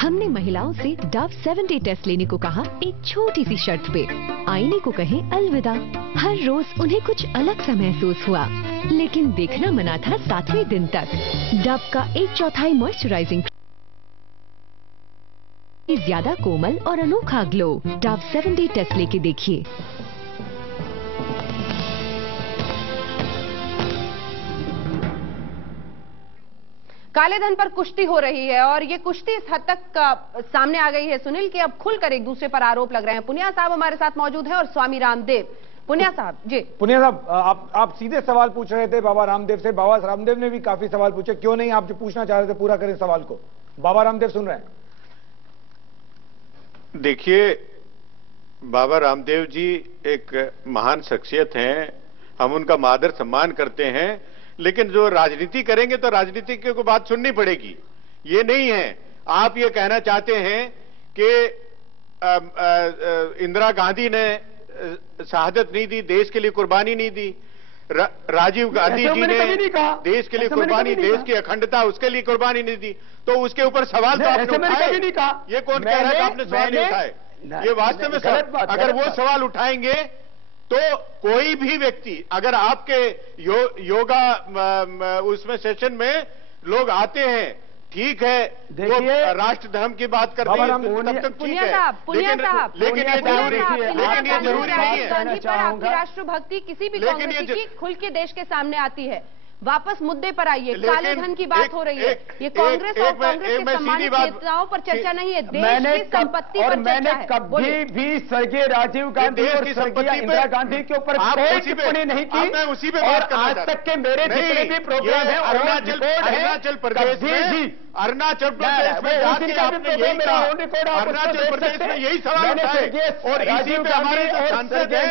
हमने महिलाओं से डव 70 टेस्ट लेने को कहा, एक छोटी सी शर्त पे। आईने को कहें अलविदा। हर रोज उन्हें कुछ अलग सा महसूस हुआ, लेकिन देखना मना था 7वें दिन तक। डव का 1/4 मॉइस्चराइजिंग ज्यादा कोमल और अनोखा ग्लो। डव 70 टेस्ट लेके देखिए। काले धन पर कुश्ती हो रही है और ये कुश्ती इस हद तक सामने आ गई है सुनील कि अब खुलकर एक दूसरे पर आरोप लग रहे हैं। पुनिया साहब हमारे साथ मौजूद हैं और स्वामी रामदेव। पुनिया साहब जी। पुनिया साहब, आप सीधे सवाल पूछ रहे थे बाबा रामदेव से। बाबा रामदेव ने भी काफी सवाल पूछे, क्यों नहीं आप जो पूछना चाह रहे थे पूरा करें सवाल को। बाबा रामदेव सुन रहे हैं। देखिए, बाबा रामदेव जी एक महान शख्सियत हैं, हम उनका आदर सम्मान करते हैं, लेकिन जो राजनीति करेंगे तो राजनीति को बात सुननी पड़ेगी। ये नहीं है आप ये कहना चाहते हैं कि इंदिरा गांधी ने शहादत नहीं दी, देश के लिए कुर्बानी नहीं दी। राजीव गांधी जी ने देश के लिए कुर्बानी, देश की अखंडता, उसके लिए कुर्बानी नहीं दी। तो उसके ऊपर सवाल तो आपने उठाए। ये कौन कह रहा है आपने सवाल नहीं उठाए? ये वास्तव में अगर वो सवाल उठाएंगे तो कोई भी व्यक्ति, अगर आपके योगा उसमें सेशन में लोग आते हैं, ठीक है, वो राष्ट्र धर्म की बात करते हैं तब तक ठीक है, लेकिन ये जरूरी नहीं है। आपकी राष्ट्रभक्ति किसी भी कांग्रेसी की खुल के देश के सामने आती है। वापस मुद्दे पर आइए। काले धन की बात हो रही है। ये कांग्रेस और कांग्रेस के सम्मानित नेताओं पर चर्चा नहीं है, देश की संपत्ति पर चर्चा है। कभी भी स्वर्गीय राजीव गांधी और स्वर्गीय इंदिरा गांधी के ऊपर कोई टिप्पणी नहीं की। और आज तक के मेरे जितने भी प्रोग्राम है अरुणाचल प्रदेश में अरुणाचल प्रदेश में जाके आपने यही कहा, अरुणाचल प्रदेश में यही सवाल उठाए और इसी पे हमारे जो सांसद हैं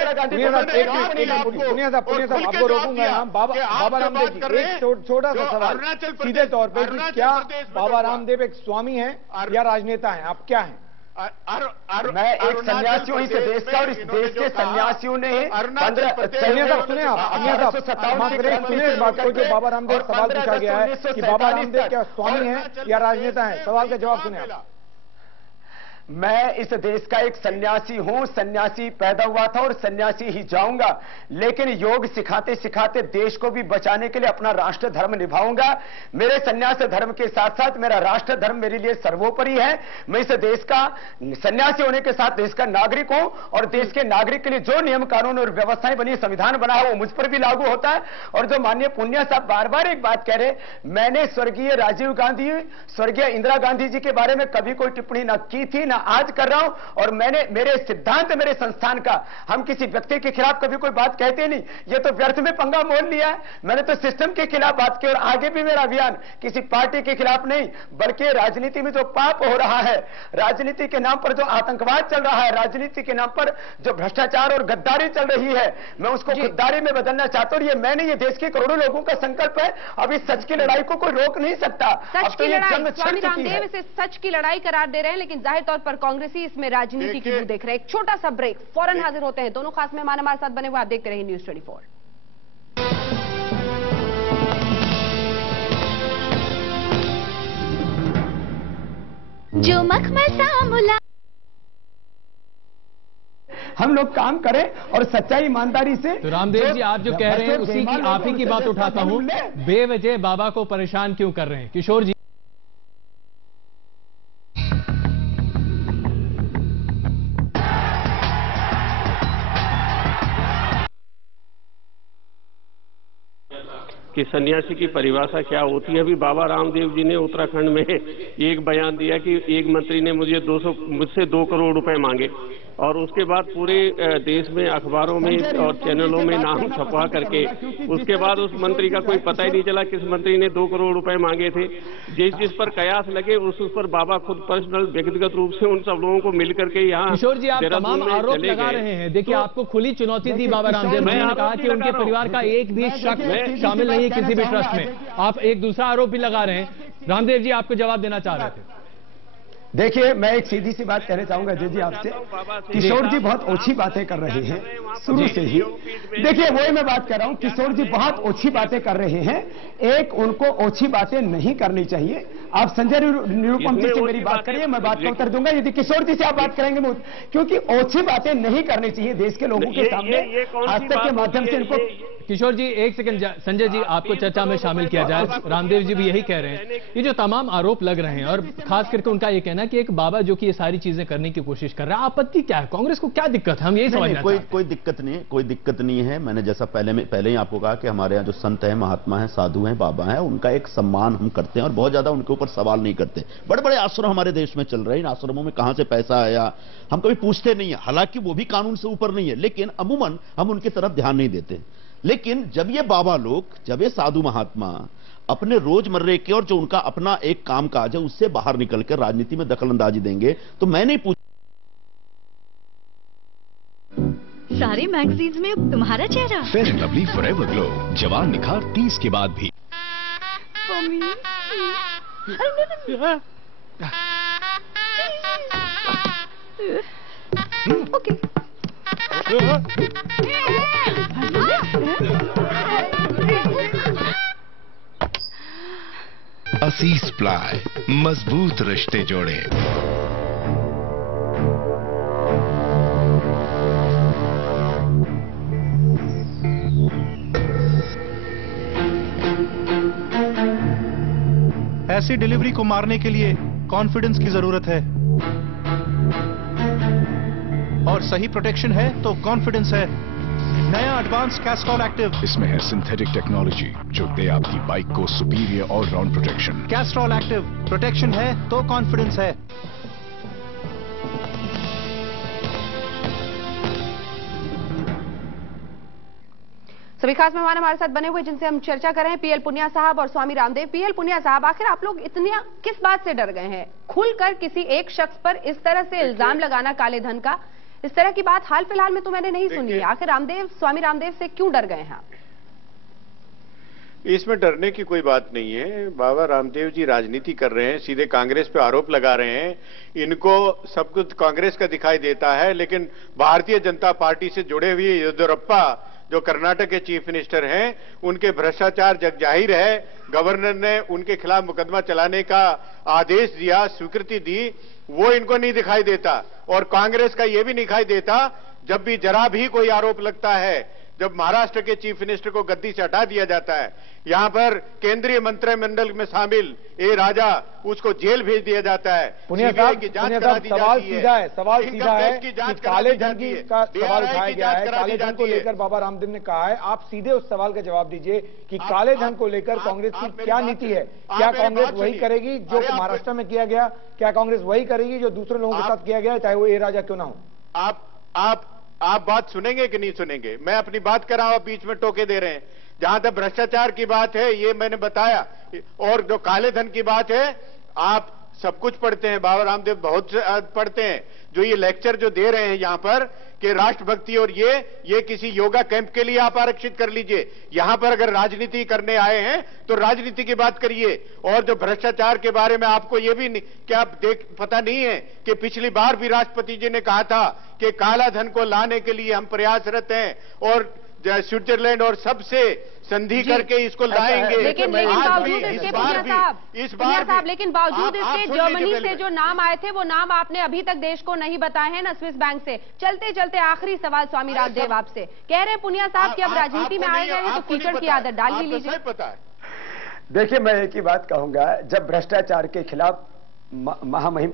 आपको रोकूंगा। बाबा रामदेव जी, एक छोटा सा सवाल सीधे तौर पे, क्या बाबा रामदेव एक स्वामी हैं या राजनेता हैं? आप क्या हैं? मैं एक सन्यासी हूं इस देश का, और इस देश के सन्यासियों ने सुने आप सुने इस बात को जो बाबा रामदेव सवाल पूछा गया है कि बाबा रामदेव क्या स्वामी हैं या राजनेता हैं? सवाल का जवाब सुने आप। मैं इस देश का एक सन्यासी हूं, सन्यासी पैदा हुआ था और सन्यासी ही जाऊंगा, लेकिन योग सिखाते सिखाते देश को भी बचाने के लिए अपना राष्ट्र धर्म निभाऊंगा। मेरे सन्यास धर्म के साथ साथ मेरा राष्ट्र धर्म मेरे लिए सर्वोपरि है। मैं इस देश का सन्यासी होने के साथ देश का नागरिक हूं और देश के नागरिक के लिए जो नियम कानून और व्यवस्थाएं बनी, संविधान बना है, वो मुझ पर भी लागू होता है। और जो माननीय पुनिया साहब बार बार एक बात कह रहे, मैंने स्वर्गीय राजीव गांधी, स्वर्गीय इंदिरा गांधी जी के बारे में कभी कोई टिप्पणी न की थी, ना आज कर रहा हूं। और मैंने मेरे सिद्धांत, मेरे संस्थान का, हम किसी व्यक्ति के खिलाफ कभी कोई बात कहते नहीं। ये तो व्यर्थ में पंगा मोल लिया है। मैंने तो सिस्टम के खिलाफ बात की और आगे भी मेरा अभियान किसी पार्टी के खिलाफ नहीं, बल्कि राजनीति में जो पाप हो रहा है, राजनीति के नाम पर जो आतंकवाद चल रहा है, राजनीति के नाम पर जो भ्रष्टाचार और गद्दारी चल रही है, मैं उसको गद्दारी में बदलना चाहता हूं। ये मैंने, ये देश के करोड़ों लोगों का संकल्प है। अब इस सच की लड़ाई को कोई रोक नहीं सकता। सच की लड़ाई, स्वामी रामदेव इसे सच की लड़ाई करार दे रहे हैं, लेकिन जाहिर तौर पर कांग्रेसी इसमें राजनीति की देख रहे हैं। एक छोटा सा ब्रेक, फौरन हाजिर होते हैं। दोनों खास मेहमान हमारे साथ बने हुए, आप देखते रहिए न्यूज़ 24। जो मखमल सा हम लोग काम करें और सच्चाई ईमानदारी से। तो रामदेव जी, आप जो कह रहे हैं उसी की आप ही की बात उठाता हूं। बेवजह बाबा को परेशान क्यों कर रहे हैं? किशोर जी, कि सन्यासी की परिभाषा क्या होती है। अभी बाबा रामदेव जी ने उत्तराखंड में एक बयान दिया कि एक मंत्री ने मुझसे 2 करोड़ रुपए मांगे और उसके बाद पूरे देश में अखबारों में और चैनलों में नाम छपवा करके उसके बाद उस मंत्री का कोई पता ही नहीं चला किस मंत्री ने 2 करोड़ रुपए मांगे थे। जिस पर कयास लगे उस पर बाबा खुद पर्सनल व्यक्तिगत रूप से उन सब लोगों को मिल करके यहाँ। किशोर जी, आप तमाम आरोप लगा रहे हैं। देखिए, आपको खुली चुनौती दी बाबा रामदेव ने कहा कि उनके परिवार का एक भी शख्स शामिल नहीं है किसी भी ट्रस्ट में। आप एक दूसरा आरोप भी लगा रहे हैं। रामदेव जी आपको जवाब देना चाह रहे थे। देखिए, मैं एक सीधी सी बात कहना चाहूंगा अजय जी आपसे। किशोर जी बहुत ओछी बातें कर रहे हैं शुरू से ही। देखिए, वही मैं बात कर रहा हूं, किशोर जी बहुत ओछी बातें कर रहे हैं। एक, उनको ओछी बातें नहीं करनी चाहिए। आप संजय निरुपम जी से मेरी बात करिए, मैं बात का उत्तर दूंगा। यदि किशोर जी से आप बात करेंगे, क्योंकि ओछी बातें नहीं करनी चाहिए देश के लोगों के सामने। आज तक के माध्यम से इनको। किशोर जी एक सेकंड, संजय जी आपको चर्चा में शामिल किया जाए। रामदेव जी भी यही कह रहे हैं, ये जो तमाम आरोप लग रहे हैं और खास करके उनका ये कहना कि एक बाबा जो कि ये सारी चीजें करने की कोशिश कर रहा है, आपत्ति क्या है? कांग्रेस को क्या दिक्कत है? हम यही समझना चाहते हैं। कोई दिक्कत नहीं है, कोई दिक्कत नहीं है। मैंने जैसा पहले ही आपको कहा कि हमारे यहाँ जो संत हैं, महात्मा हैं, साधु हैं, बाबा हैं, उनका एक सम्मान हम करते हैं और बहुत ज्यादा उनके ऊपर सवाल नहीं करते। बड़े बड़े आश्रम हमारे देश में चल रहे हैं, इन आश्रमों में कहां से पैसा आया हम कभी पूछते नहीं है। हालांकि वो भी कानून से ऊपर नहीं है, लेकिन अमूमन हम उनकी तरफ ध्यान नहीं देते। लेकिन जब ये बाबा लोग, जब ये साधु महात्मा अपने रोजमर्रे के और जो उनका अपना एक काम काज है उससे बाहर निकलकर राजनीति में दखलंदाजी देंगे, तो मैं नहीं पूछ। सारे मैगजीन्स में तुम्हारा चेहरा। Fair and lovely forever glow, जवान निखार 30 के बाद भी। ओके। असीस प्लाई, मजबूत रिश्ते जोड़े। ऐसी डिलीवरी को मारने के लिए कॉन्फिडेंस की जरूरत है, और सही प्रोटेक्शन है तो कॉन्फिडेंस है। नया एडवांस कैस्ट्रॉल एक्टिव, इसमें है सिंथेटिक टेक्नोलॉजी जो दे आपकी बाइक को superior all round protection. Castrol active, protection है तो कॉन्फिडेंस है। सभी खास मेहमान हमारे साथ बने हुए जिनसे हम चर्चा कर रहे हैं, पीएल पुनिया साहब और स्वामी रामदेव। पीएल पुनिया साहब, आखिर आप लोग इतने किस बात से डर गए हैं? खुलकर किसी एक शख्स पर इस तरह से इल्जाम लगाना काले धन का, इस तरह की बात हाल फिलहाल में तो मैंने नहीं सुनी है। आखिर स्वामी रामदेव से क्यों डर गए हैं आप? इसमें डरने की कोई बात नहीं है। बाबा रामदेव जी राजनीति कर रहे हैं, सीधे कांग्रेस पे आरोप लगा रहे हैं। इनको सब कुछ कांग्रेस का दिखाई देता है, लेकिन भारतीय जनता पार्टी से जुड़े हुए येदियुरप्पा जो कर्नाटक के चीफ मिनिस्टर हैं, उनके भ्रष्टाचार जग जाहिर है। गवर्नर ने उनके खिलाफ मुकदमा चलाने का आदेश दिया, स्वीकृति दी, वो इनको नहीं दिखाई देता। और कांग्रेस का ये भी नहीं दिखाई देता, जब भी जरा भी कोई आरोप लगता है, जब महाराष्ट्र के चीफ मिनिस्टर को गद्दी से हटा दिया जाता है, यहां पर केंद्रीय मंत्रिमंडल में शामिल ए राजा, उसको जेल भेज दिया जाता है। पुनिया साहब, सवाल सीधा है, सवाल सीधा है कि काले धन का सवाल उठाया गया है। काले धन को लेकर बाबा रामदेव ने कहा है, आप सीधे उस सवाल का जवाब दीजिए कि काले धन को लेकर कांग्रेस की क्या नीति है? क्या कांग्रेस वही करेगी जो महाराष्ट्र में किया गया? क्या कांग्रेस वही करेगी जो दूसरे लोगों के साथ किया गया, चाहे वो ए राजा क्यों ना हो? आप बात सुनेंगे कि नहीं सुनेंगे? मैं अपनी बात कर रहा हूं, आप बीच में टोके दे रहे हैं। जहां तक भ्रष्टाचार की बात है, ये मैंने बताया, और जो काले धन की बात है, आप सब कुछ पढ़ते हैं, बाबा रामदेव बहुत पढ़ते हैं। जो ये लेक्चर जो दे रहे हैं यहां पर कि राष्ट्रभक्ति और ये किसी योगा कैंप के लिए आप आरक्षित कर लीजिए। यहां पर अगर राजनीति करने आए हैं तो राजनीति की बात करिए। और जो भ्रष्टाचार के बारे में आपको ये भी क्या पता नहीं है कि पिछली बार भी राष्ट्रपति जी ने कहा था कि काला धन को लाने के लिए हम प्रयासरत हैं और स्विट्जरलैंड और सबसे संधि करके इसको लाएंगे। लेकिन बावजूद इसके पुनिया साहब, लेकिन बावजूद इसके जर्मनी से जो नाम आए थे, वो नाम आपने अभी तक देश को नहीं बताए हैं ना, स्विस बैंक से। चलते चलते आखिरी सवाल स्वामी रामदेव आपसे, कह रहे हैं पुनिया साहब कि अब राजनीति में आए गए हैं तो कीचड़ की आदत डाल ही लीजिए। पता है, देखिए, मैं एक ही बात कहूंगा, जब भ्रष्टाचार के खिलाफ महामहिम